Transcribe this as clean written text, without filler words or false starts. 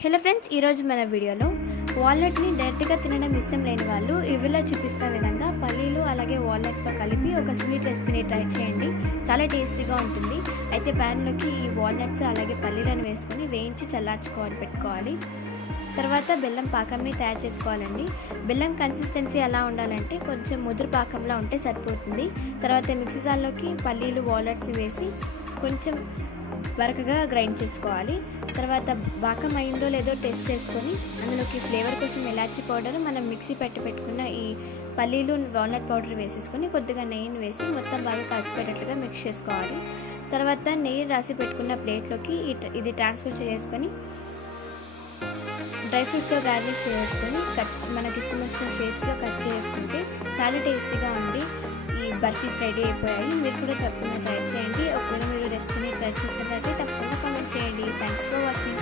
Hello friends, ఈరోజు మన వీడియోలో వాల్నట్ని డైరెక్ట్గా తినడం ఇష్టం లేని వాళ్ళు ఈ వీడియోలో చూపిస్తున్న విధంగా పల్లీలు అలాగే వాల్నట్తో కలిపి ఒక స్వీట్ రెసిపీని ట్రై చేయండి. చాలా టేస్టీగా ఉంటుంది. అయితే ప్యాన్లోకి ఈ వాల్నట్స్ అలాగే పల్లీలను వేసుకొని వేయించి పెట్టుకోవాలి. తర్వాత బెల్లం పాకంని తయారు చేసుకోవాలండి. బెల్లం కన్సిస్టెన్సీ ఎలా ఉండాలంటే కొంచెం ముదురు పాకంలా ఉంటే సరిపోతుంది. తర్వాత మిక్సీ జార్లోకి పల్లీలు వాల్నట్స్ని వేసి కొంచెం బరకగా గ్రైండ్ చేసుకోవాలి. తర్వాత పాకం అయిందో లేదో టెస్ట్ చేసుకొని అందులోకి ఫ్లేవర్ కోసం ఇలాచీ పౌడర్, మనం మిక్సీ పెట్టుకున్న ఈ పల్లీలు వాల్నట్ పౌడర్ వేసేసుకొని కొద్దిగా నెయ్యిని వేసి మొత్తం బాగా కలిసిపెట్టేట్లుగా మిక్స్ చేసుకోవాలి. తర్వాత నెయ్యి రాసి పెట్టుకున్న ప్లేట్లోకి ఇది ట్రాన్స్ఫర్ చేసుకొని డ్రై ఫ్రూట్స్తో గార్నిష్ చేసుకొని మనకి ఇష్టం వచ్చిన షేప్స్లో కట్ చేసుకుంటే చాలా టేస్టీగా ఉంది. ఈ బర్ఫీస్ రెడీ అయిపోయాయి. మీరు కూడా తప్పకుండా ట్రై చేయండి. ఒకవేళ మీరు రెసిపీని ట్రై చేసినట్లయితే తప్పకుండా కామెంట్ చేయండి. Thanks for watching.